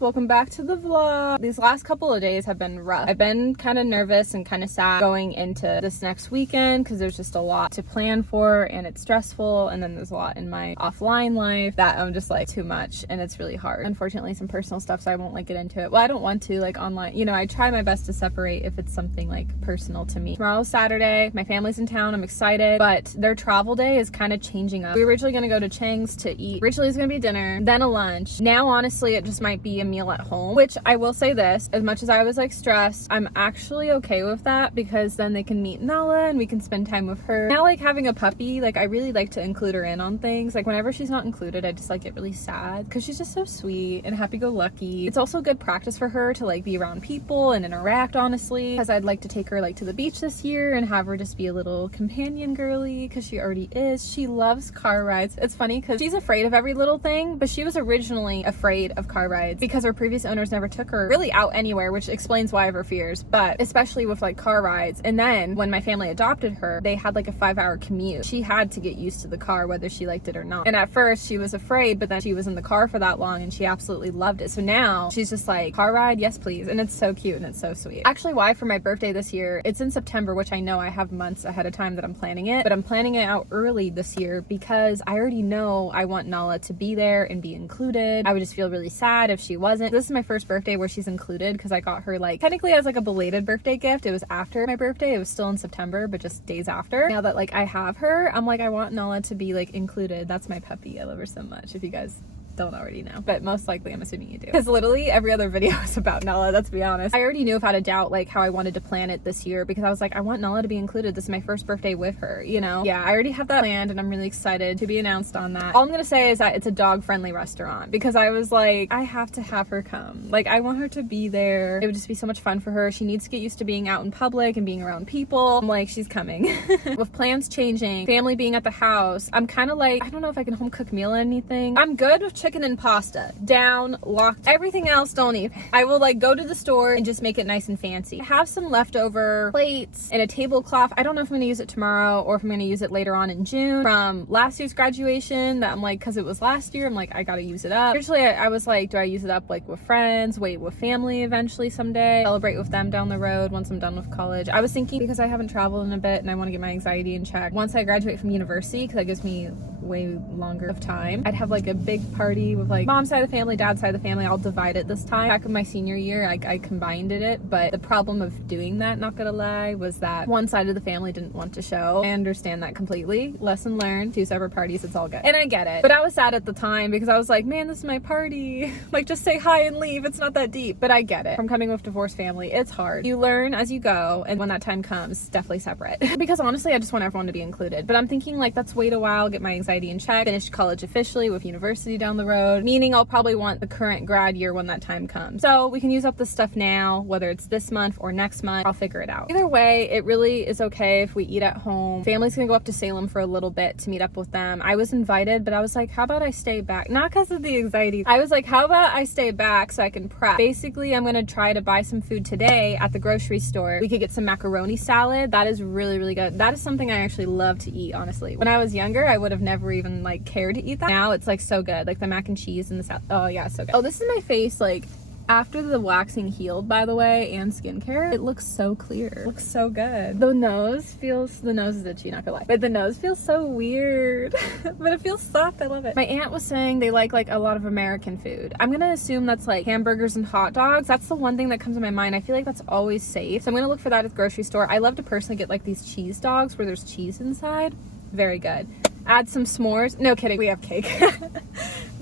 loves, welcome back to the vlog. These last couple of days have been rough. I've been kind of nervous and kind of sad going into this next weekend because there's just a lot to plan for and it's stressful, and then there's a lot in my offline life that I'm just like too much and it's really hard. Unfortunately, some personal stuff, so I won't like get into it. Well, I don't want to like online, you know, I try my best to separate if it's something like personal to me. Tomorrow's Saturday, my family's in town, I'm excited, but their travel day is kind of changing up. We were originally gonna go to Chang's to eat. Originally it's gonna be dinner, then a lunch. Now honestly it just might be a meal at home, which I will say this, as much as I was like stressed, I'm actually okay with that because then they can meet Nala and we can spend time with her. Now like having a puppy, like I really like to include her in on things. Like whenever she's not included, I just like get really sad because she's just so sweet and happy-go-lucky. It's also good practice for her to like be around people and interact, honestly, because I'd like to take her like to the beach this year and have her just be a little companion girly because she already is. She loves car rides. It's funny because she's afraid of every little thing, but she was originally afraid of car rides because her previous owners never took her really out anywhere, which explains why of her fears, but especially with like car rides. And then when my family adopted her, they had like a 5-hour commute. She had to get used to the car whether she liked it or not. And at first she was afraid, but then she was in the car for that long and she absolutely loved it. So now she's just like, car ride, yes please. And it's so cute and it's so sweet. Actually, why for my birthday this year, it's in September, which I know I have months ahead of time that I'm planning it, but I'm planning it out early this year because I already know I want Nala to be there and be included. I would just feel really sad if she wasn't. This is my first birthday where she's included because I got her like technically as like a belated birthday gift. It was after my birthday. It was still in September, but just days after. Now that like I have her, I'm like, I want Nala to be like included. That's my puppy. I love her so much. If you guys don't already know, but most likely I'm assuming you do, because literally every other video is about Nala, let's be honest. I already knew without a doubt like how I wanted to plan it this year because I was like, I want Nala to be included. This is my first birthday with her, you know? Yeah, I already have that planned and I'm really excited to be announced on that. All I'm gonna say is that it's a dog friendly restaurant because I was like, I have to have her come. Like I want her to be there. It would just be so much fun for her. She needs to get used to being out in public and being around people. I'm like, she's coming. With plans changing, family being at the house, I'm kind of like, I don't know if I can home cook meal or anything. I'm good with chicken and pasta. Down, locked. Everything else, don't even. I will like go to the store and just make it nice and fancy. I have some leftover plates and a tablecloth. I don't know if I'm gonna use it tomorrow or if I'm gonna use it later on in June from last year's graduation that I'm like, because it was last year, I'm like, I gotta use it up. Usually I was like, do I use it up like with friends, wait with family eventually someday, celebrate with them down the road once I'm done with college. I was thinking because I haven't traveled in a bit and I want to get my anxiety in check once I graduate from university, because that gives me way longer of time. I'd have like a big party with like mom's side of the family, dad's side of the family. I'll divide it this time. Back in my senior year, I combined it, but the problem of doing that, not gonna lie, was that one side of the family didn't want to show. I understand that completely. Lesson learned, 2 separate parties, it's all good. And I get it. But I was sad at the time because I was like, man, this is my party. Like just say hi and leave. It's not that deep. But I get it. From coming with divorced family, it's hard. You learn as you go, and when that time comes, definitely separate. Because honestly, I just want everyone to be included. But I'm thinking like, let's wait a while, get my anxiety in check, finish college officially with university down the road, meaning I'll probably want the current grad year when that time comes. So we can use up the stuff now, whether it's this month or next month. I'll figure it out. Either way, it really is okay if we eat at home. Family's gonna go up to Salem for a little bit to meet up with them. I was invited, but I was like, how about I stay back? Not because of the anxiety. I was like, how about I stay back so I can prep? Basically, I'm gonna try to buy some food today at the grocery store. We could get some macaroni salad. That is really, really good. That is something I actually love to eat, honestly. When I was younger, I would have never even like cared to eat that. Now it's like so good. Like the mac and cheese and the salad. Oh yeah, so good. Oh, this is my face like after the waxing healed, by the way, and skincare. It looks so clear. It looks so good. The nose is itchy, not gonna lie, but the nose feels so weird. But it feels soft. I love it. My aunt was saying they like a lot of American food. I'm gonna assume that's like hamburgers and hot dogs. That's the one thing that comes to my mind. I feel like that's always safe, so I'm gonna look for that at the grocery store. I love to personally get like these cheese dogs where there's cheese inside. Very good. Add some s'mores. No kidding, we have cake.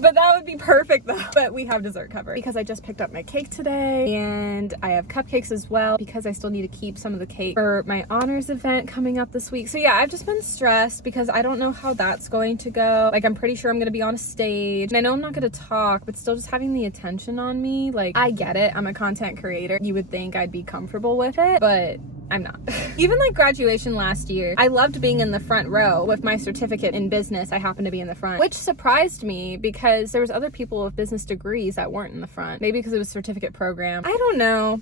But that would be perfect though. But we have dessert covered because I just picked up my cake today and I have cupcakes as well because I still need to keep some of the cake for my honors event coming up this week. So yeah, I've just been stressed because I don't know how that's going to go. Like I'm pretty sure I'm gonna be on a stage and I know I'm not gonna talk, but still just having the attention on me. Like I get it, I'm a content creator. You would think I'd be comfortable with it, but I'm not. Even like graduation last year, I loved being in the front row. With my certificate in business, I happened to be in the front, which surprised me because there was other people with business degrees that weren't in the front. Maybe because it was a certificate program. I don't know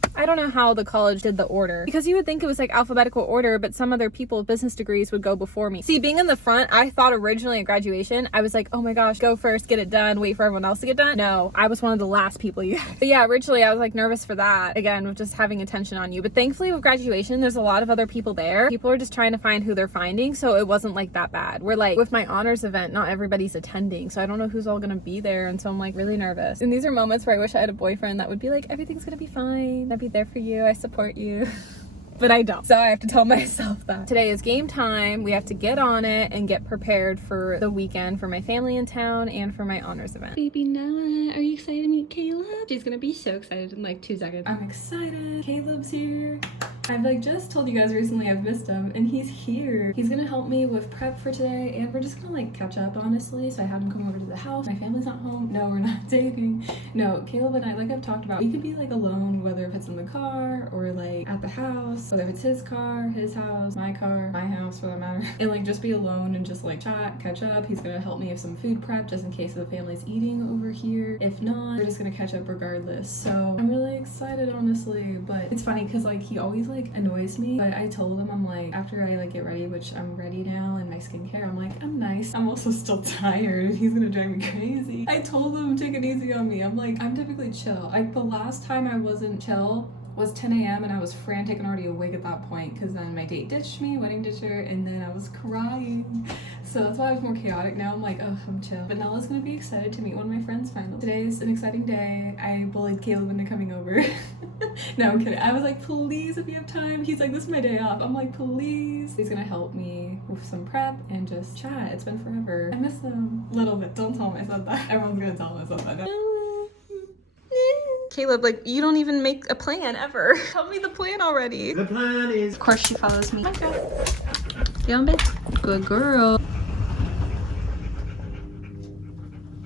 how the college did the order, because you would think it was like alphabetical order, but some other people with business degrees would go before me. See, being in the front, I thought originally at graduation, I was like, oh my gosh, go first, get it done, wait for everyone else to get done. No, I was one of the last people you but yeah, originally I was like nervous for that, again, with just having attention on you. But thankfully with graduation, there's a lot of other people there. People are just trying to find who they're finding, so it wasn't like that bad. We're like, with my honors event, not everybody's attending, so I don't know who's all gonna be there, and so I'm like really nervous. And these are moments where I wish I had a boyfriend that would be like, everything's gonna be fine, I'll be there for you, I support you. But I don't. So I have to tell myself that. Today is game time. We have to get on it and get prepared for the weekend for my family in town and for my honors event. Baby Nala, are you excited to meet Caleb? She's gonna be so excited in like 2 seconds. I'm excited. Caleb's here. I've like just told you guys recently I've missed him, and he's here. He's gonna help me with prep for today, and we're just gonna like catch up, honestly. So I had him come over to the house. My family's not home. No, we're not dating. No, Caleb and I, like I've talked about, we could be like alone, whether if it's in the car or like at the house, whether if it's his car, his house, my car, my house for that matter, and like just be alone and just like chat, catch up. He's gonna help me with some food prep just in case the family's eating over here. If not, we're just gonna catch up regardless. So I'm really excited, honestly. But it's funny because like he always like annoys me, but I told him, I'm like, after I like get ready, which I'm ready now, and my skincare, I'm like, I'm nice, I'm also still tired. He's gonna drive me crazy. I told him, take it easy on me. I'm like, I'm typically chill. Like the last time I wasn't chill was 10 a.m. and I was frantic and already awake at that point, because then my date ditched me, wedding ditcher, and then I was crying. So that's why I was more chaotic. Now I'm like, oh, I'm chill. But Nella's gonna be excited to meet one of my friends finally. Today's an exciting day. I bullied Caleb into coming over. No, I'm kidding. I was like, please, if you have time. He's like, this is my day off. I'm like, please. He's gonna help me with some prep and just chat. It's been forever. I miss him a little bit. Don't tell him I said that. Everyone's gonna tell him I said that. Caleb, like, you don't even make a plan ever. Tell me the plan already. The plan is... Of course she follows me. Okay. You on bed? Good girl.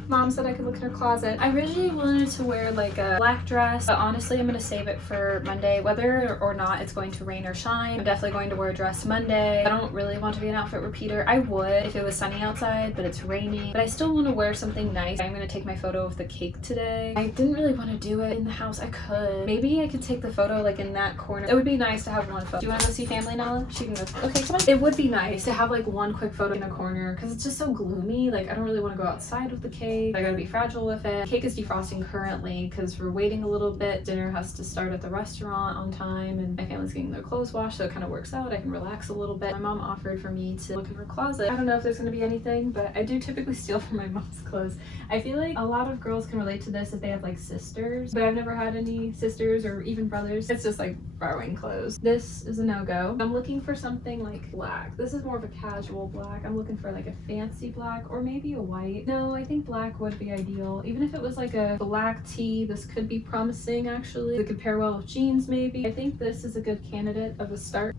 Mom said I could look in her closet. I originally wanted to wear like a black dress, but honestly I'm gonna save it for Monday. Whether or not it's going to rain or shine, I'm definitely going to wear a dress Monday. I don't really want to be an outfit repeater. I would if it was sunny outside, but it's raining. But I still want to wear something nice. I'm gonna take my photo of the cake today. I didn't really want to do it in the house. I could. Maybe I could take the photo like in that corner. It would be nice to have one photo. Do you want to go see family, Nala? She can go. Okay, come on. It would be nice to have like one quick photo in a corner, because it's just so gloomy. Like I don't really want to go outside with the cake. I gotta be fragile with it. Cake is defrosting currently because we're waiting a little bit. Dinner has to start at the restaurant on time, and my family's getting their clothes washed, so it kind of works out. I can relax a little bit. My mom offered for me to look in her closet. I don't know if there's gonna be anything, but I do typically steal from my mom's clothes. I feel like a lot of girls can relate to this if they have like sisters, but I've never had any sisters or even brothers. It's just like borrowing clothes. This is a no-go. I'm looking for something like black. This is more of a casual black. I'm looking for like a fancy black or maybe a white. No, I think black would be ideal. Even if it was like a black tee, this could be promising actually. It could pair well with jeans maybe. I think this is a good candidate of a start.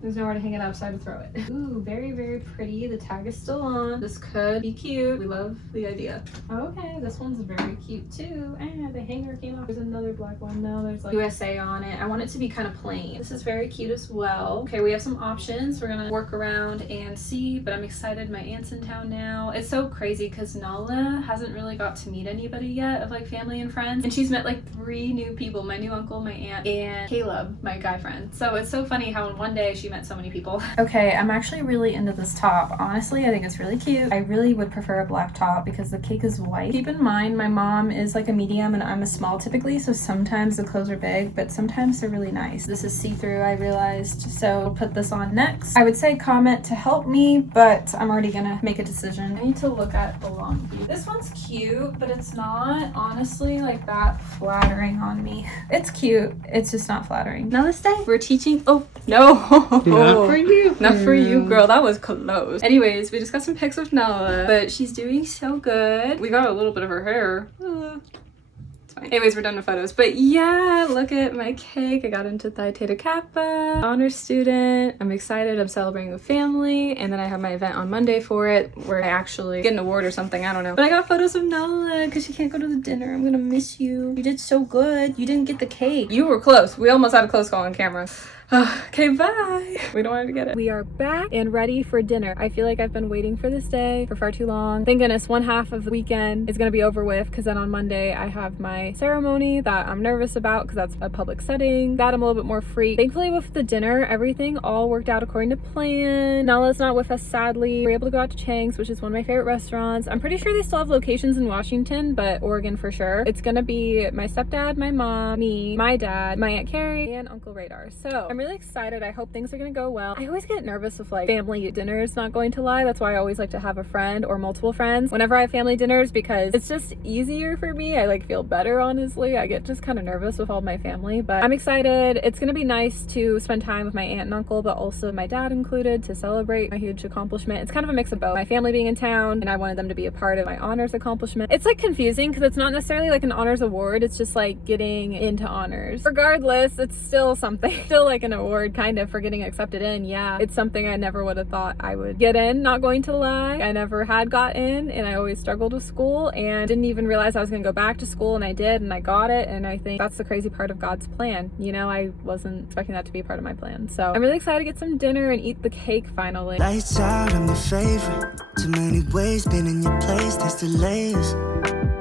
There's nowhere to hang it outside to throw it. Ooh, very, very pretty. The tag is still on. This could be cute. We love the idea. Okay, this one's very cute too. And the hanger came off. There's another black one. No, there's like USA on it. I want it to be kind of plain. This is very cute as well. Okay, we have some options. We're gonna work around and see, but I'm excited. My aunt's in town now. It's so crazy because Nala hasn't really got to meet anybody yet of like family and friends. And she's met like 3 new people. My new uncle, my aunt, and Caleb, my guy friend. So it's so funny how in one day she met so many people. Okay, I'm actually really into this top. Honestly, I think it's really cute. I really would prefer a black top because the cake is white. Keep in mind, my mom is like a medium and I'm a small typically, so sometimes the clothes are big, but sometimes they're really nice. This is see-through, I realized, so I'll put this on next. I would say comment to help me, but I'm already gonna make a decision. I need to look at the long view. This one's cute, but it's not honestly like that flattering on me. It's cute, it's just not flattering. Namaste. We're teaching. Oh, no. Not for you. Not for you, girl. That was close. Anyways, we just got some pics with Nala, but she's doing so good. We got a little bit of her hair. It's fine. Anyways, we're done with photos. But yeah, look at my cake. I got into Theta Theta Kappa, honor student. I'm excited. I'm celebrating with family. And then I have my event on Monday for it, where I actually get an award or something. I don't know. But I got photos of Nala because she can't go to the dinner. I'm gonna miss you. You did so good. You didn't get the cake. You were close. We almost had a close call on camera. Okay, bye. We don't want to get it. We are back and ready for dinner. I feel like I've been waiting for this day for far too long. Thank goodness one half of the weekend is going to be over with, because then on Monday I have my ceremony that I'm nervous about because that's a public setting. That I'm a little bit more free. Thankfully with the dinner, everything all worked out according to plan. Nala's not with us, sadly. We're able to go out to Chang's, which is one of my favorite restaurants. I'm pretty sure they still have locations in Washington, but Oregon for sure. It's going to be my stepdad, my mom, me, my dad, my Aunt Carrie, and Uncle Radar. So I'm really excited. I hope things are gonna go well. I always get nervous with like family dinners, not going to lie. That's why I always like to have a friend or multiple friends whenever I have family dinners, because it's just easier for me. I like feel better, honestly. I get just kind of nervous with all my family, but I'm excited. It's gonna be nice to spend time with my aunt and uncle, but also my dad included, to celebrate my huge accomplishment. It's kind of a mix of both. My family being in town and I wanted them to be a part of my honors accomplishment. It's like confusing because it's not necessarily like an honors award. It's just like getting into honors. Regardless, it's still something, still like an award kind of for getting accepted in. Yeah, it's something I never would have thought I would get in, not going to lie. I never had got in, and I always struggled with school and didn't even realize I was gonna go back to school, and I did, and I got it. And I think that's the crazy part of God's plan. You know, I wasn't expecting that to be part of my plan. So I'm really excited to get some dinner and eat the cake finally. Lights out, I'm your favorite. Too many ways, been in your place, there's delays.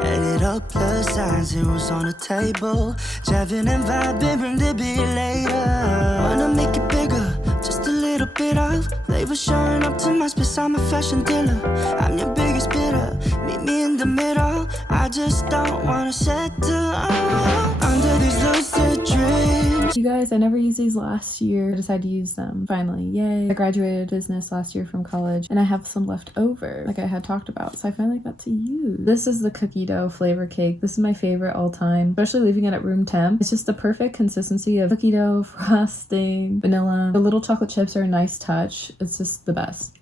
Add it up, plus sign, zeros on the table. Driving and vibing, bring the beat later. Wanna make it bigger, just a little bit of flavor showing up to my space. I'm a fashion dealer, I'm your biggest bidder. Meet me in the middle, I just don't wanna settle under these lucid dreams. You guys, I never used these last year. I decided to use them finally. Yay. I graduated business last year from college, and I have some left over like I had talked about, so I finally got to use. This is the cookie dough flavor cake. This is my favorite all time, especially leaving it at room temp. It's just the perfect consistency of cookie dough, frosting, vanilla. The little chocolate chips are a nice touch. It's just the best.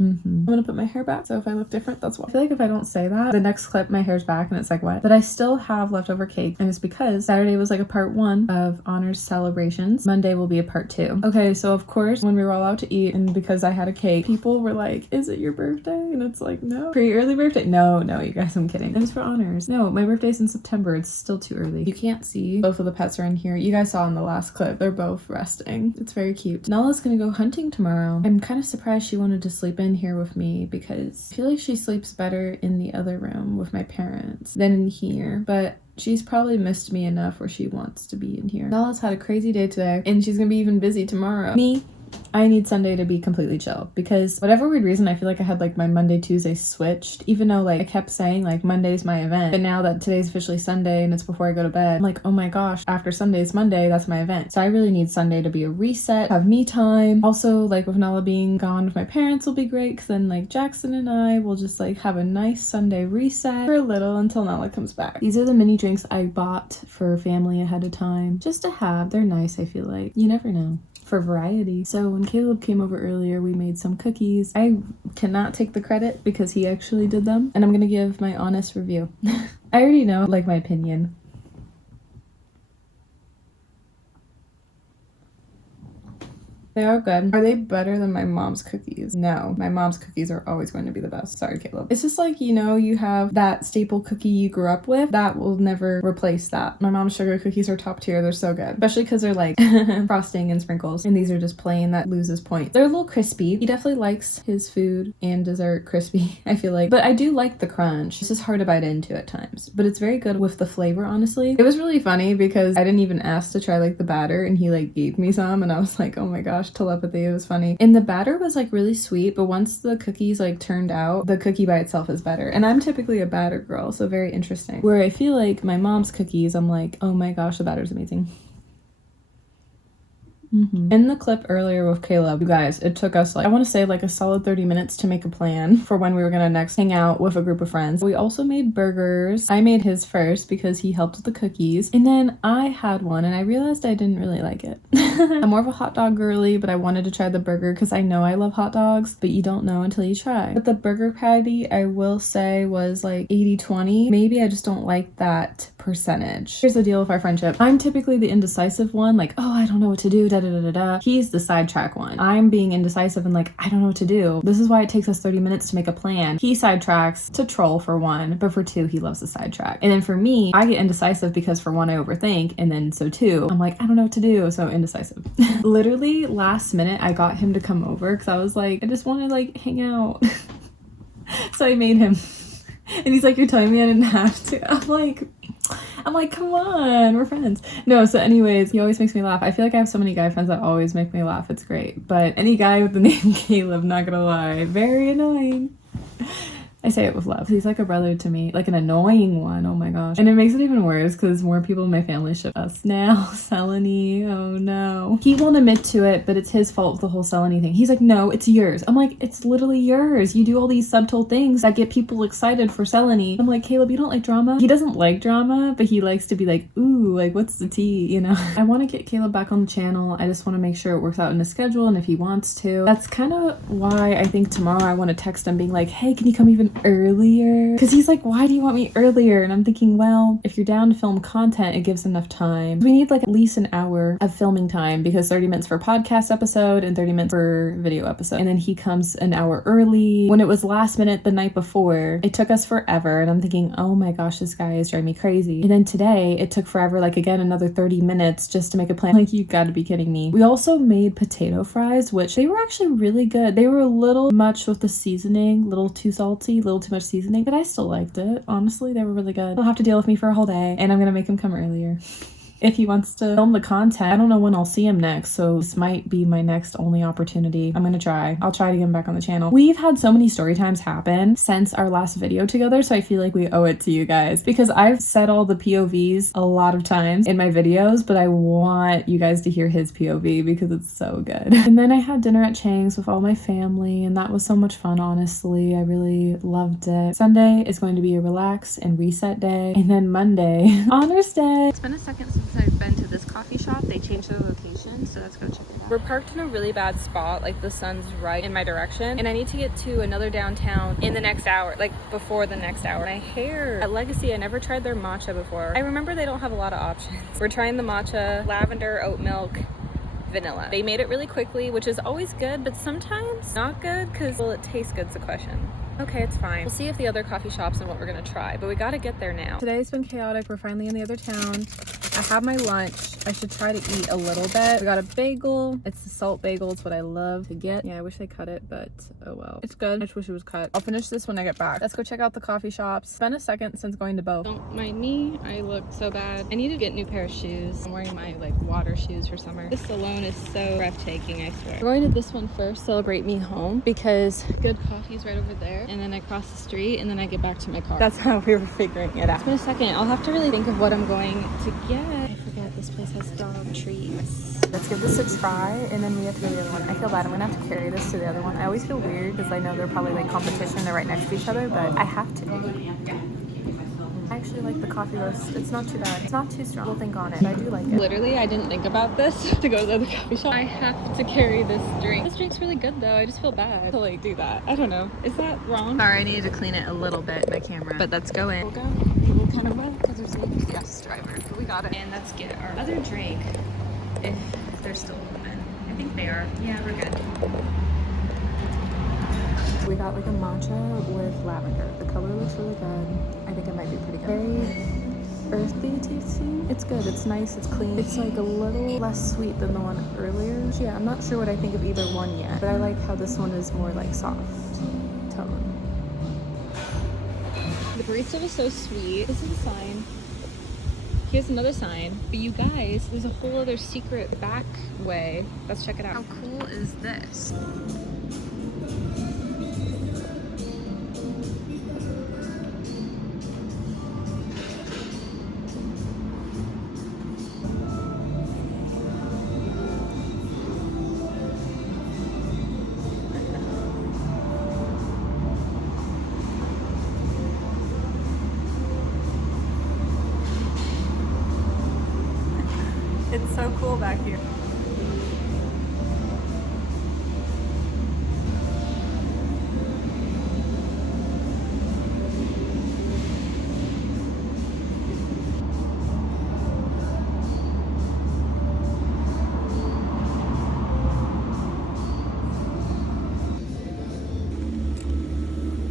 I'm gonna put my hair back, so if I look different, that's why. I feel like if I don't say that, the next clip my hair's back and it's like wet. But I still have leftover cake, and it's because Saturday was like a part 1 of honors celebrations. Monday will be a part 2. Okay, so of course when we were all out to eat, and because I had a cake, people were like, is it your birthday? And it's like, no. Pretty early birthday? No, you guys, I'm kidding. It was for honors. No, my birthday's in September. It's still too early. You can't see. Both of the pets are in here. You guys saw in the last clip, they're both resting. It's very cute. Nala's gonna go hunting tomorrow. I'm kind of surprised she wanted to sleep in here with me, because I feel like she sleeps better in the other room with my parents than in here, but she's probably missed me enough where she wants to be in here. Nala's had a crazy day today, and she's gonna be even busy tomorrow. Me, I need Sunday to be completely chill, because whatever weird reason, I feel like I had like my Monday, Tuesday switched, even though like I kept saying like Monday's my event. But now that today's officially Sunday and it's before I go to bed, I'm like, oh my gosh, after Sunday's Monday, that's my event. So I really need Sunday to be a reset, have me time. Also, like with Nala being gone with my parents will be great, because then like Jackson and I will just like have a nice Sunday reset for a little until Nala comes back. These are the mini drinks I bought for family ahead of time, just to have. They're nice, I feel like. You never know. For variety. So when Caleb came over earlier, we made some cookies. I cannot take the credit because he actually did them, and I'm gonna give my honest review. I already know like my opinion. They are good. Are they better than my mom's cookies? No. My mom's cookies are always going to be the best. Sorry, Caleb. It's just like, you know, you have that staple cookie you grew up with. That will never replace that. My mom's sugar cookies are top tier. They're so good. Especially because they're like frosting and sprinkles. And these are just plain. That loses points. They're a little crispy. He definitely likes his food and dessert crispy, I feel like. But I do like the crunch. It's just hard to bite into at times. But it's very good with the flavor, honestly. It was really funny because I didn't even ask to try like the batter, and he like gave me some, and I was like, oh my gosh, telepathy. It was funny. And the batter was like really sweet, but once the cookies like turned out, the cookie by itself is better. And I'm typically a batter girl, so very interesting. Where I feel like my mom's cookies, I'm like, oh my gosh, the batter's amazing. In the clip earlier with Caleb, you guys, it took us like, I want to say like a solid 30 minutes to make a plan for when we were gonna next hang out with a group of friends. We also made burgers. I made his first because he helped with the cookies, and then I had one and I realized I didn't really like it. I'm more of a hot dog girly, but I wanted to try the burger because I know I love hot dogs, but you don't know until you try. But the burger patty, I will say, was like 80-20. Maybe I just don't like that percentage. Here's the deal with our friendship. I'm typically the indecisive one, like, oh, I don't know what to do, da da da da da. He's the sidetrack one. I'm being indecisive and like, I don't know what to do. This is why it takes us 30 minutes to make a plan. He sidetracks to troll for one, but for two, he loves the sidetrack. And then for me, I get indecisive because for one, I overthink, and then so two, I'm like, I don't know what to do, so indecisive. Literally last minute, I got him to come over because I was like, I just want to like hang out. So I made him. And he's like, you're telling me I didn't have to? I'm like, come on, we're friends. No, so anyways, he always makes me laugh. I feel like I have so many guy friends that always make me laugh. It's great. But any guy with the name Caleb, not gonna lie, very annoying. I say it with love. He's like a brother to me, like an annoying one. Oh my gosh. And it makes it even worse because more people in my family ship us now. Selene, oh no. He won't admit to it, but it's his fault with the whole Selene thing. He's like, no, it's yours. I'm like, it's literally yours. You do all these subtle things that get people excited for Selene. I'm like, Caleb, you don't like drama? He doesn't like drama, but he likes to be like, ooh, like what's the tea, you know? I want to get Caleb back on the channel. I just want to make sure it works out in his schedule and if he wants to. That's kind of why I think tomorrow I want to text him being like, hey, can you come even earlier? Because he's like, why do you want me earlier? And I'm thinking, well, if you're down to film content, it gives enough time. We need like at least an hour of filming time because 30 minutes for podcast episode and 30 minutes for video episode. And then he comes an hour early. When it was last minute the night before, it took us forever. And I'm thinking, oh my gosh, this guy is driving me crazy. And then today it took forever, like again, another 30 minutes just to make a plan. Like, you gotta be kidding me. We also made potato fries, which they were actually really good. They were a little much with the seasoning, a little too salty, a little too much seasoning, but I still liked it. Honestly, they were really good. He'll have to deal with me for a whole day, and I'm gonna make him come earlier. If he wants to film the content, I don't know when I'll see him next, so this might be my next only opportunity. I'm gonna try. I'll try to get him back on the channel. We've had so many story times happen since our last video together, so I feel like we owe it to you guys because I've said all the POVs a lot of times in my videos, but I want you guys to hear his POV because it's so good. And then I had dinner at Chang's with all my family, and that was so much fun, honestly. I really loved it. Sunday is going to be a relax and reset day, and then Monday, honors day. It's been a second since I've been to this coffee shop. They changed their location, so let's go check it out. We're parked in a really bad spot, like the sun's right in my direction, and I need to get to another downtown in the next hour, like before the next hour. My hair at Legacy, I never tried their matcha before. I remember they don't have a lot of options. We're trying the matcha, lavender, oat milk, vanilla. They made it really quickly, which is always good, but sometimes not good because, well, it tastes good's the question. Okay, it's fine. We'll see if the other coffee shops and what we're gonna try, but we gotta get there now. Today's been chaotic. We're finally in the other town. I have my lunch. I should try to eat a little bit. We got a bagel. It's the salt bagel. It's what I love to get. Yeah, I wish I cut it, but oh well. It's good. I just wish it was cut. I'll finish this when I get back. Let's go check out the coffee shops. It's been a second since going to both. Don't mind me. I look so bad. I need to get a new pair of shoes. I'm wearing my like water shoes for summer. This alone is so breathtaking, I swear. We're going to this one first, Celebrate Me Home, because good coffee's right over there. And then I cross the street and then I get back to my car. That's how we were figuring it out. It's been a second. I'll have to really think of what I'm going to get. I forget this place has dog treats. Let's give this a try and then we have to go to the other one. I feel bad. I'm gonna have to carry this to the other one. I always feel weird because I know they're probably like competition. They're right next to each other, but I have to. I actually like the coffee roast. It's not too bad. It's not too strong. We'll think on it. I do like it. Literally, I didn't think about this to go to the other coffee shop. I have to carry this drink. This drink's really good though. I just feel bad to like do that. I don't know. Is that wrong? Sorry, I needed to clean it a little bit, my camera. But let's go in. We'll go. We'll kind of run because there's a guest driver. But we got it. And let's get our other drink if they're still open. I think they are. Yeah, we're good. We got like a matcha with lavender. The color looks really good. I think it might be pretty good. Very earthy tasting. It's good. It's nice. It's clean. It's like a little less sweet than the one earlier. Yeah, I'm not sure what I think of either one yet, but I like how this one is more like soft tone. The barista was so sweet. This is a sign. Here's another sign. But you guys, there's a whole other secret back way. Let's check it out. How cool is this? It's so cool back here.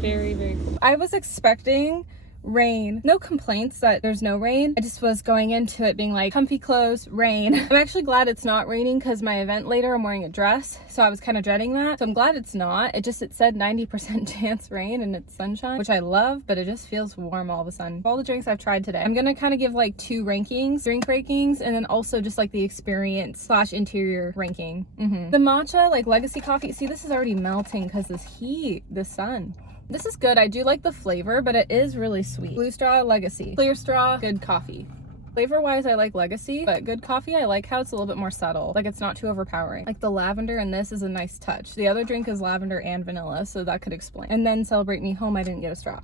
Very, very cool. I was expecting rain. No complaints that there's no rain. I just was going into it being like, comfy clothes, rain. I'm actually glad it's not raining because my event later, I'm wearing a dress. So I was kind of dreading that. So I'm glad it's not. It said 90% chance rain and it's sunshine, which I love, but it just feels warm all of a sudden. All the drinks I've tried today, I'm gonna kind of give like 2 rankings, drink rankings, and then also just like the experience / interior ranking. The matcha, like legacy coffee. See, this is already melting because this heat, the sun. This is good. I do like the flavor, but it is really sweet. Blue straw, legacy. Clear straw, good coffee. Flavor wise, I like legacy, but good coffee, I like how it's a little bit more subtle. Like it's not too overpowering. Like the lavender in this is a nice touch. The other drink is lavender and vanilla, so that could explain. And then Celebrate Me Home, I didn't get a straw.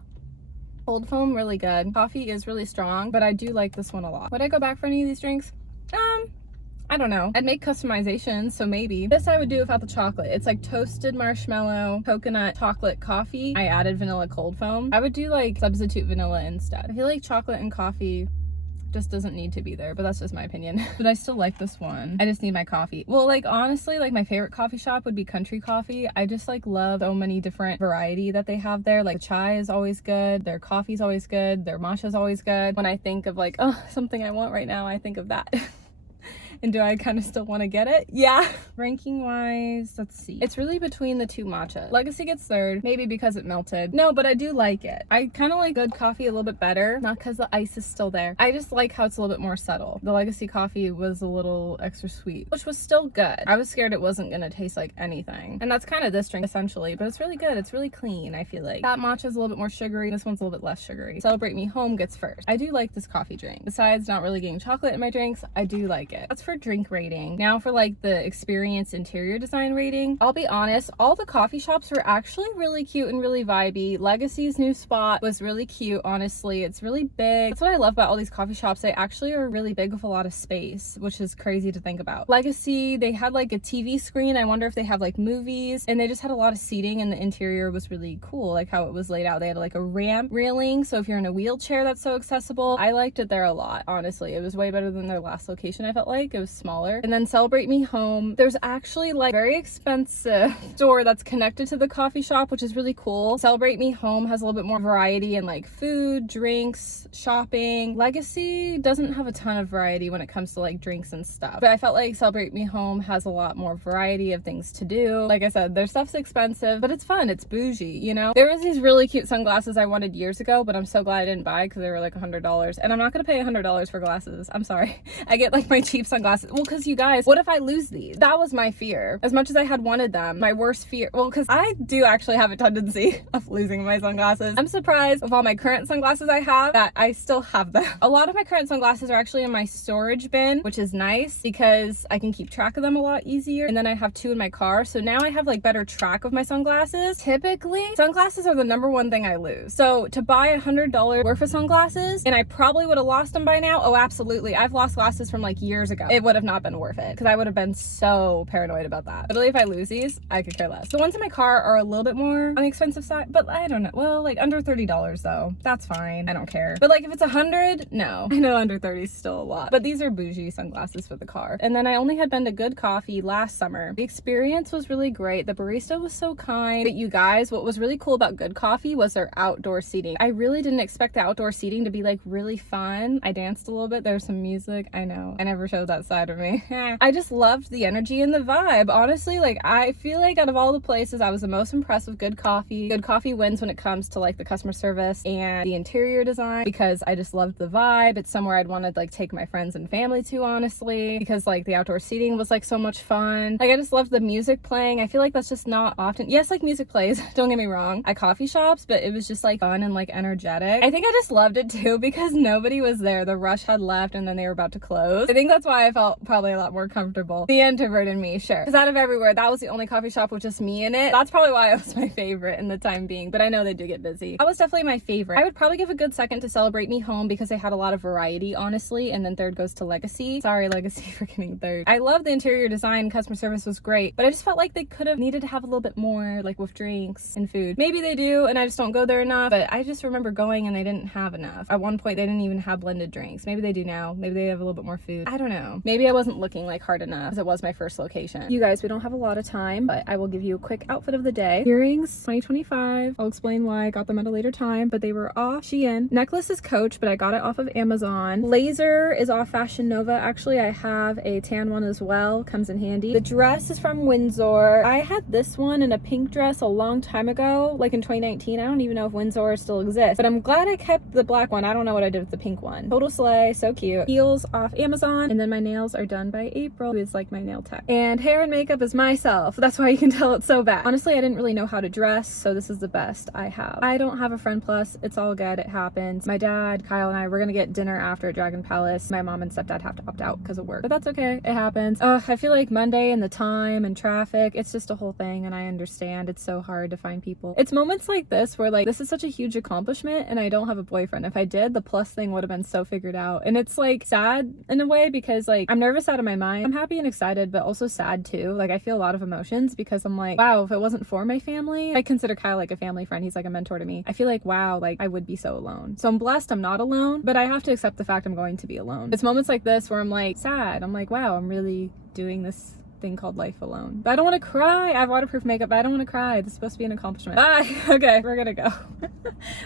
Cold foam, really good. Coffee is really strong, but I do like this one a lot. Would I go back for any of these drinks? I don't know. I'd make customizations, so maybe. This I would do without the chocolate. It's like toasted marshmallow, coconut, chocolate, coffee. I added vanilla cold foam. I would do like substitute vanilla instead. I feel like chocolate and coffee just doesn't need to be there, but that's just my opinion. But I still like this one. I just need my coffee. Well, like honestly, like my favorite coffee shop would be Country Coffee. I just like love so many different variety that they have there. Like the chai is always good, their coffee's always good, their matcha is always good. When I think of like, oh, something I want right now, I think of that. And do I kind of still want to get it? Yeah. Ranking wise, let's see. It's really between the 2 matcha. Legacy gets 3rd, maybe because it melted. No, but I do like it. I kind of like good coffee a little bit better, not because the ice is still there. I just like how it's a little bit more subtle. The legacy coffee was a little extra sweet, which was still good. I was scared it wasn't going to taste like anything. And that's kind of this drink essentially, but it's really good. It's really clean, I feel like. That matcha is a little bit more sugary. This one's a little bit less sugary. Celebrate Me Home gets 1st. I do like this coffee drink. Besides not really getting chocolate in my drinks, I do like it. That's for drink rating. Now for like the experience interior design rating, I'll be honest, all the coffee shops were actually really cute and really vibey. Legacy's new spot was really cute, honestly. It's really big. That's what I love about all these coffee shops. They actually are really big with a lot of space, which is crazy to think about. Legacy, they had like a TV screen. I wonder if they have like movies, and they just had a lot of seating, and the interior was really cool, like how it was laid out. They had like a ramp railing, so if you're in a wheelchair, that's so accessible. I liked it there a lot, honestly. It was way better than their last location. I felt like it was smaller. And then Celebrate Me Home, there's actually like very expensive store that's connected to the coffee shop, which is really cool. Celebrate Me Home has a little bit more variety in like food, drinks, shopping. Legacy doesn't have a ton of variety when it comes to like drinks and stuff, but I felt like Celebrate Me Home has a lot more variety of things to do. Like I said, their stuff's expensive, but it's fun. It's bougie, you know? There was these really cute sunglasses I wanted years ago, but I'm so glad I didn't buy because they were like $100, and I'm not gonna pay $100 for glasses. I'm sorry. I get like my cheap sunglasses. Well, because you guys, what if I lose these? That was my fear. As much as I had wanted them, my worst fear, well, because I do actually have a tendency of losing my sunglasses. I'm surprised with all my current sunglasses I have that I still have them. A lot of my current sunglasses are actually in my storage bin, which is nice because I can keep track of them a lot easier. And then I have 2 in my car, so now I have like better track of my sunglasses. Typically, sunglasses are the #1 thing I lose. So to buy $100 worth of sunglasses, and I probably would have lost them by now. Oh, absolutely. I've lost glasses from like years ago. It would have not been worth it because I would have been so paranoid about that. Literally, if I lose these, I could care less. The ones in my car are a little bit more on the expensive side, but I don't know. Well, like under $30 though. That's fine. I don't care. But like if it's 100, no. I know under 30 is still a lot, but these are bougie sunglasses for the car. And then I only had been to Good Coffee last summer. The experience was really great. The barista was so kind. But you guys, what was really cool about Good Coffee was their outdoor seating. I really didn't expect the outdoor seating to be like really fun. I danced a little bit. There was some music. I know. I never showed that side of me. I just loved the energy and the vibe. Honestly, like I feel like out of all the places, I was the most impressed with Good Coffee. Good Coffee wins when it comes to like the customer service and the interior design because I just loved the vibe. It's somewhere I'd want to like take my friends and family to, honestly, because like the outdoor seating was like so much fun. Like I just loved the music playing. I feel like that's just not often. Yes, like music plays, don't get me wrong, at coffee shops, but it was just like fun and like energetic. I think I just loved it too because nobody was there. The rush had left and then they were about to close. I think that's why I felt probably a lot more comfortable. The introvert in me, sure. Because out of everywhere, that was the only coffee shop with just me in it. That's probably why it was my favorite in the time being, but I know they do get busy. That was definitely my favorite. I would probably give a good second to Celebrate Me Home because they had a lot of variety, honestly, and then 3rd goes to Legacy. Sorry, Legacy, for getting 3rd. I love the interior design. Customer service was great, but I just felt like they could have needed to have a little bit more, like with drinks and food. Maybe they do, and I just don't go there enough, but I just remember going and they didn't have enough. At one point, they didn't even have blended drinks. Maybe they do now. Maybe they have a little bit more food. I don't know. maybe I wasn't looking like hard enough because it was my first location. You guys, we don't have a lot of time, but I will give you a quick outfit of the day. Earrings 2025. I'll explain why I got them at a later time, but they were off Shein. Necklace is Coach, but I got it off of Amazon. Blazer is off Fashion Nova. Actually, I have a tan one as well, comes in handy. The dress is from Windsor. I had this one in a pink dress a long time ago, like in 2019. I don't even know if Windsor still exists, but I'm glad I kept the black one. I don't know what I did with the pink one. Total slay, so cute. Heels off Amazon, and then my nails are done by April, who is like my nail tech. And hair and makeup is myself. That's why you can tell it's so bad. Honestly, I didn't really know how to dress, so this is the best I have. I don't have a friend plus. It's all good. It happens. My dad, Kyle, and I, we're gonna get dinner after Dragon Palace. My mom and stepdad have to opt out because of work, but that's okay. It happens. I feel like Monday and the time and traffic, it's just a whole thing, and I understand it's so hard to find people. It's moments like this where like this is such a huge accomplishment, and I don't have a boyfriend. If I did, the plus thing would have been so figured out. And it's like sad in a way because like I'm nervous out of my mind. I'm happy and excited, but also sad too. Like I feel a lot of emotions because I'm like, wow, if it wasn't for my family, I consider Kyle like a family friend. He's like a mentor to me. I feel like, wow, like I would be so alone. So I'm blessed I'm not alone, but I have to accept the fact I'm going to be alone. It's moments like this where I'm like sad. I'm like, wow, I'm really doing this thing called life alone. But I don't want to cry. I have waterproof makeup, but I don't want to cry. This is supposed to be an accomplishment. Bye. Okay, we're gonna go.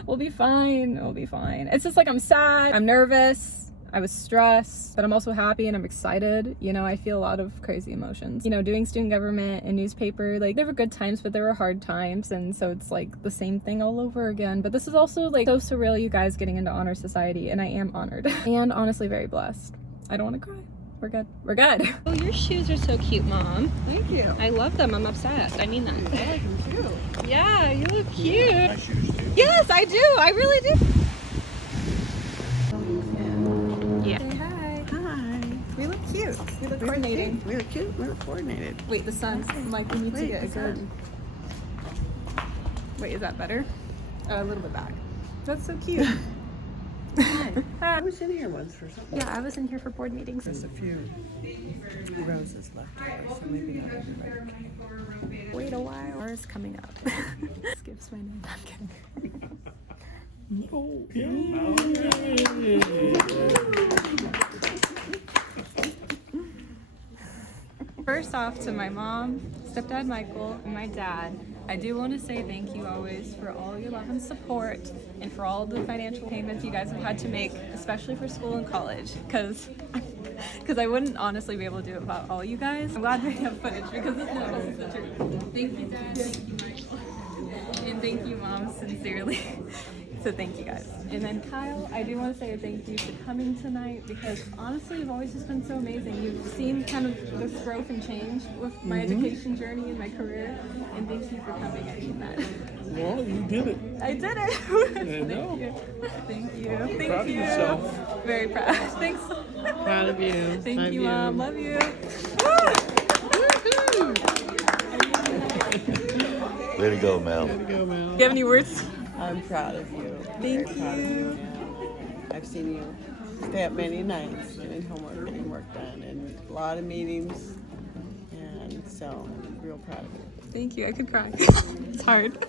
We'll be fine. We'll be fine. It's just like I'm sad. I'm nervous. I was stressed, but I'm also happy and I'm excited. You know, I feel a lot of crazy emotions. You know, doing student government and newspaper, like there were good times, but there were hard times. And so it's like the same thing all over again. But this is also like so surreal, you guys getting into honor society. And I am honored and honestly very blessed. I don't want to cry. We're good. We're good. Oh, your shoes are so cute, Mom. Thank you. I love them. I'm obsessed. I mean that. I like them too. Yeah, you look cute. My shoes too. Yes, I do. I really do. Yeah. Say hi. Hi. We look cute. We look coordinating. We look cute. We're coordinated. Wait, the sun. I'm like, we need to get a good. Wait, is that better? A little bit back. That's so cute. Hi. I was in here once for something. Yeah, I was in here for board meetings. There's a few roses left here, so maybe not everybody. Wait a while. Ours coming up. Skips my name. I'm kidding. Oh, First off, to my mom, stepdad Michael, and my dad, I do want to say thank you always for all your love and support and for all the financial payments you guys have had to make, especially for school and college, because I wouldn't honestly be able to do it without all you guys. I'm glad we have footage because this is the truth. Thank you, Dad. Thank you, Michael. And thank you, Mom, sincerely. So thank you guys. And then Kyle, I do want to say a thank you for coming tonight because honestly, you've always just been so amazing. You've seen kind of this growth and change with my education journey and my career. And thank you for coming. I mean that. Well, you did it. I did it. I know. Thank you. Thank you. Proud of yourself. Very proud. Thanks. proud of you. Thank Love you, Mom. Love you. Way to go, Mel. Way to go, Mel. Do you have any words? I'm proud of you. Thank Very proud of you. I've seen you stay up many nights doing homework, getting work done, and a lot of meetings, and so I'm real proud of you. Thank you. I could cry. It's hard.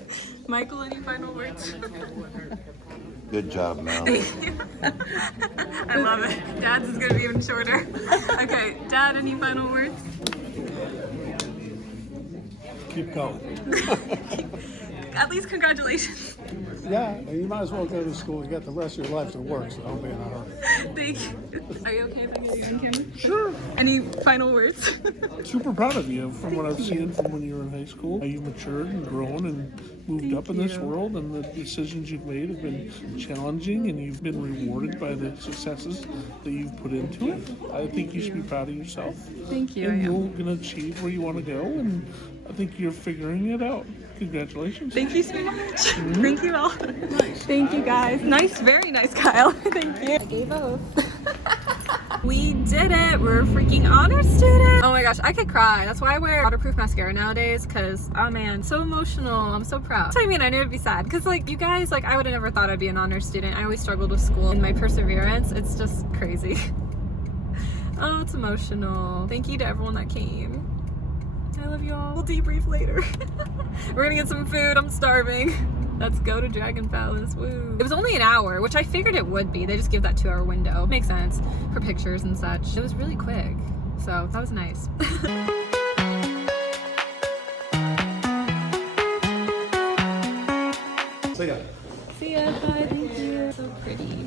Michael, any final words? Good job, Mel. I love it. Dad's is gonna be even shorter. Okay, Dad, any final words? Keep going. At least congratulations. Yeah, you might as well go to school. You got the rest of your life to work, so don't be in a hurry. Thank you. Are you okay if I get you on camera? Sure. Any final words? Super proud of you from what I've seen from when you were in high school. How you've matured and grown and moved up in this world, and the decisions you've made have been challenging, and you've been rewarded by the successes that you've put into it. I think you should be proud of yourself. Thank you. And you're going to achieve where you want to go, and I think you're figuring it out. Congratulations. Thank you so much. Thank you all. Thank you guys. Nice, very nice, Kyle. Thank you. I gave oath. We did it. We're a freaking honor student. Oh my gosh, I could cry. That's why I wear waterproof mascara nowadays because, oh man, so emotional. I'm so proud. I mean, I knew it'd be sad because like you guys, like I would have never thought I'd be an honor student. I always struggled with school and my perseverance. It's just crazy. Oh, it's emotional. Thank you to everyone that came. I love you all. We'll debrief later. We're gonna get some food. I'm starving. Let's go to Dragon Palace. Woo. It was only an hour, which I figured it would be. They just give that 2-hour window. Makes sense for pictures and such. It was really quick. So that was nice. See ya. See ya. Bye. Thank you. So pretty.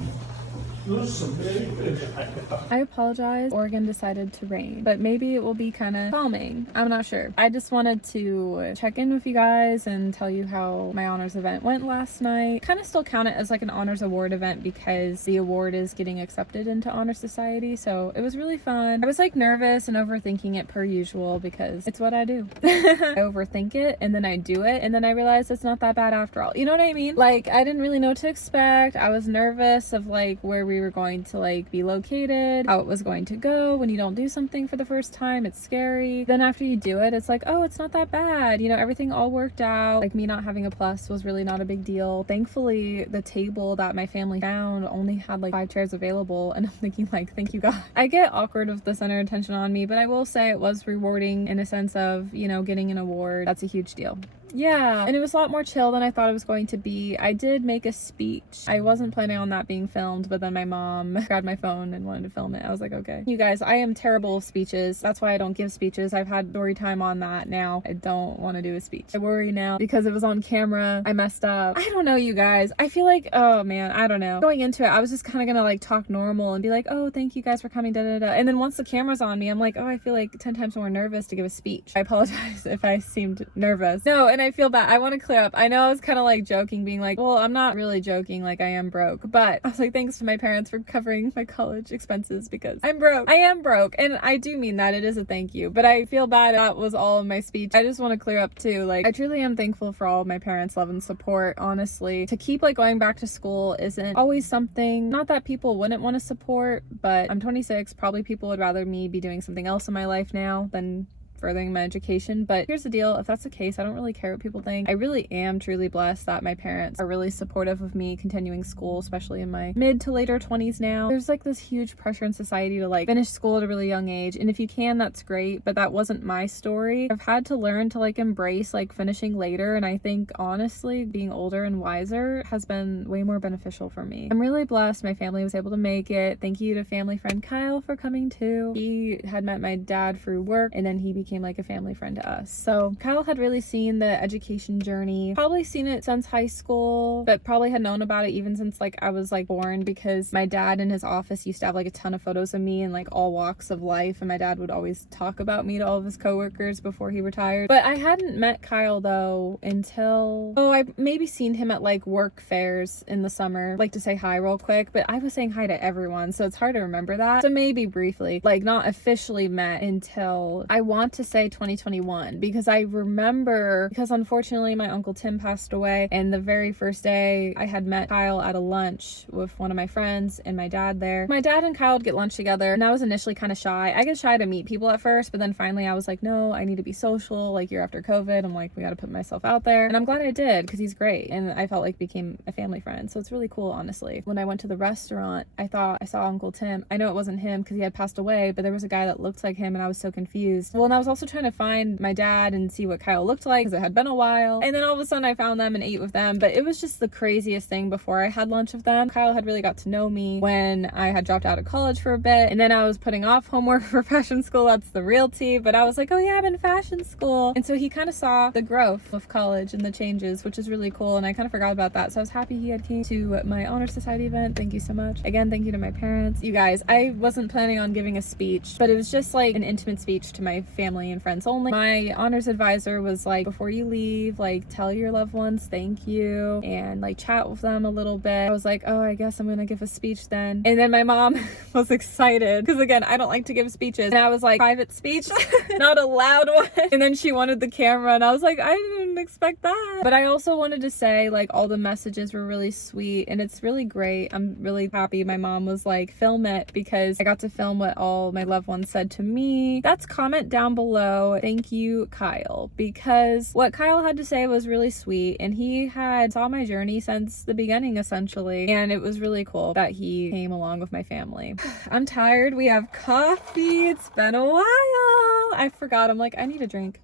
I apologize. Oregon decided to rain, but maybe it will be kind of calming. I'm not sure. I just wanted to check in with you guys and tell you how my honors event went last night. Kind of still count it as like an honors award event because the award is getting accepted into Honor Society. So it was really fun. I was like nervous and overthinking it per usual because it's what I do. I overthink it and then I do it and then I realize it's not that bad after all. You know what I mean? Like I didn't really know what to expect. I was nervous of like where we were going to like be located, how it was going to go. When you don't do something for the first time, it's scary. Then after you do it, it's like, oh, it's not that bad. You know, everything all worked out. Like me not having a plus was really not a big deal. Thankfully, the table that my family found only had like 5 chairs available. And I'm thinking like, thank you God. I get awkward with the center of attention on me, but I will say it was rewarding in a sense of, you know, getting an award. That's a huge deal. Yeah, and it was a lot more chill than I thought it was going to be. I did make a speech. I wasn't planning on that being filmed, but then my mom grabbed my phone and wanted to film it. I was like, okay. You guys, I am terrible with speeches. That's why I don't give speeches. I've had story time on that now. I don't want to do a speech. I worry now because it was on camera. I messed up. I don't know, you guys. I feel like, oh man, I don't know. Going into it, I was just kind of gonna like talk normal and be like, oh, thank you guys for coming, da da da. And then once the camera's on me, I'm like, oh, I feel like 10 times more nervous to give a speech. I apologize if I seemed nervous. No, and I feel bad. I want to clear up. I know I was kind of like joking, being like, well, I'm not really joking, like I am broke, but I was like, thanks to my parents for covering my college expenses because I'm broke. I am broke, and I do mean that. It is a thank you, but I feel bad that was all of my speech. I just want to clear up too, like I truly am thankful for all of my parents' love and support. Honestly, to keep like going back to school isn't always something, not that people wouldn't want to support, but I'm 26, probably people would rather me be doing something else in my life now than furthering my education. But here's the deal, if that's the case, I don't really care what people think. I really am truly blessed that my parents are really supportive of me continuing school, especially in my mid to later 20s now. There's like this huge pressure in society to like finish school at a really young age, and if you can, that's great, but that wasn't my story. I've had to learn to like embrace like finishing later, and I think honestly being older and wiser has been way more beneficial for me. I'm really blessed my family was able to make it. Thank you to family friend Kyle for coming too. He had met my dad through work, and then he became like a family friend to us. So Kyle had really seen the education journey, probably seen it since high school, but probably had known about it even since like I was like born, because my dad in his office used to have like a ton of photos of me in like all walks of life, and my dad would always talk about me to all of his coworkers before he retired. But I hadn't met Kyle though until, I maybe seen him at like work fairs in the summer, like to say hi real quick, but I was saying hi to everyone, so it's hard to remember that. So maybe briefly, like not officially met until I want to say 2021, because I remember, because unfortunately my uncle Tim passed away, and the very first day I had met Kyle at a lunch with one of my friends and my dad there. My dad and Kyle would get lunch together, and I was initially kind of shy. I get shy to meet people at first, but then finally I was like, no, I need to be social. Like year after COVID, I'm like, we got to put myself out there, and I'm glad I did because he's great, and I felt like became a family friend. So it's really cool, honestly. When I went to the restaurant, I thought I saw Uncle Tim. I know it wasn't him because he had passed away, but there was a guy that looked like him, and I was so confused. Well, and I was also trying to find my dad and see what Kyle looked like because it had been a while, and then all of a sudden I found them and ate with them. But it was just the craziest thing before I had lunch with them. Kyle had really got to know me when I had dropped out of college for a bit, and then I was putting off homework for fashion school. That's the real tea, but I was like, oh yeah, I'm in fashion school. And so he kind of saw the growth of college and the changes, which is really cool, and I kind of forgot about that. So I was happy he had came to my Honor Society event. Thank you so much. Again, thank you to my parents. You guys, I wasn't planning on giving a speech, but it was just like an intimate speech to my family and friends only. My honors advisor was like, before you leave, like tell your loved ones thank you and like chat with them a little bit. I was like, oh, I guess I'm gonna give a speech then. And then my mom was excited because again, I don't like to give speeches, and I was like, private speech, not a loud one. And then she wanted the camera, and I was like, I didn't expect that. But I also wanted to say like all the messages were really sweet, and it's really great. I'm really happy my mom was like, film it, because I got to film what all my loved ones said to me. That's comment down below. Thank you, Kyle, because what Kyle had to say was really sweet, and he had saw my journey since the beginning essentially, and it was really cool that he came along with my family. I'm tired. We have coffee. It's been a while. I forgot. I'm like, I need a drink.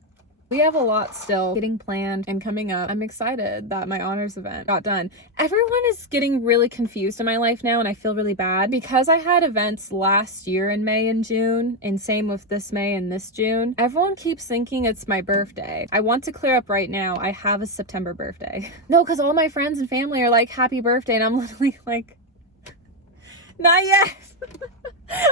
We have a lot still getting planned and coming up. I'm excited that my honors event got done. Everyone is getting really confused in my life now, and I feel really bad because I had events last year in May and June, and same with this May and this June. Everyone keeps thinking it's my birthday. I want to clear up right now, I have a September birthday. No, because all my friends and family are like, happy birthday, and I'm literally like, not yet.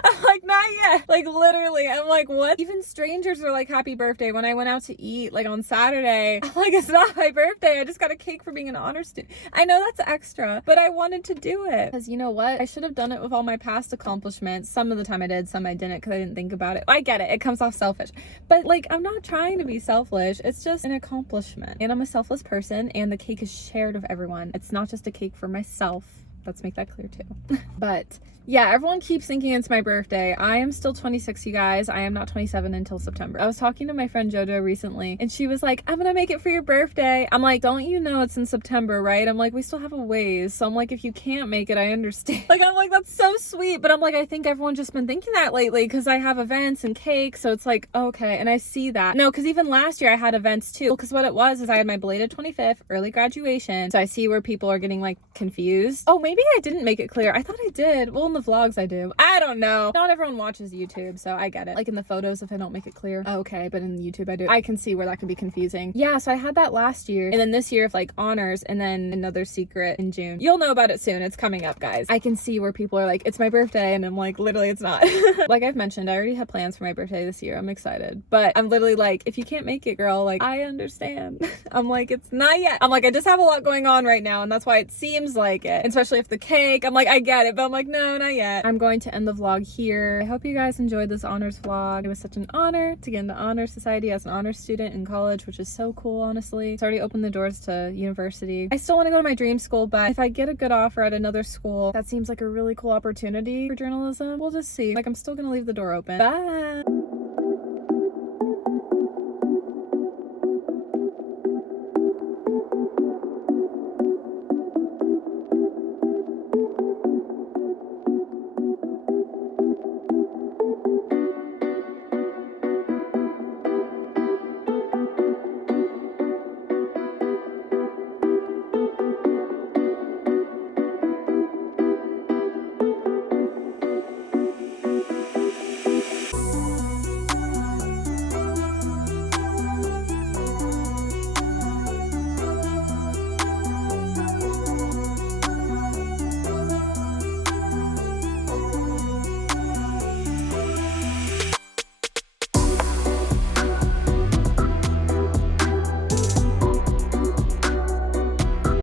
I'm like, not yet. Like, literally, I'm like, what? Even strangers are like, happy birthday. When I went out to eat, like, on Saturday, I'm like, it's not my birthday. I just got a cake for being an honor student. I know that's extra, but I wanted to do it. Because you know what? I should have done it with all my past accomplishments. Some of the time I did, some I didn't because I didn't think about it. I get it. It comes off selfish. But, like, I'm not trying to be selfish. It's just an accomplishment. And I'm a selfless person, and the cake is shared with everyone. It's not just a cake for myself. Let's make that clear too. But yeah, everyone keeps thinking it's my birthday. I am still 26, you guys. I am not 27 until September. I was talking to my friend Jojo recently, and she was like, I'm gonna make it for your birthday. I'm like, don't you know it's in September, right? I'm like, we still have a ways. So I'm like, if you can't make it, I understand. Like, I'm like, that's so sweet. But I'm like, I think everyone's just been thinking that lately because I have events and cake. So it's like, okay. And I see that. No, because even last year I had events too. Because what it was is I had my belated 25th early graduation. So I see where people are getting like confused. Oh, maybe I didn't make it clear. I thought I did. Well, in the vlogs I do. I don't know. Not everyone watches YouTube, so I get it. Like in the photos, if I don't make it clear. Okay, but in YouTube I do. I can see where that can be confusing. Yeah, so I had that last year. And then this year of like honors and then another secret in June. You'll know about it soon. It's coming up, guys. I can see where people are like, it's my birthday. And I'm like, literally, it's not. Like I've mentioned, I already had plans for my birthday this year. I'm excited. But I'm literally like, if you can't make it, girl, like, I understand. I'm like, it's not yet. I'm like, I just have a lot going on right now. And that's why it seems like it. Especially if the cake, I'm like, I get it. But I'm like, no, not yet. I'm going to end the vlog here. I hope you guys enjoyed this honors vlog. It was such an honor to get into honor society as an honor student in college, which is so cool, honestly. It's already opened the doors to university. I still want to go to my dream school, but if I get a good offer at another school, that seems like a really cool opportunity for journalism. We'll just see. Like, I'm still gonna leave the door open. Bye!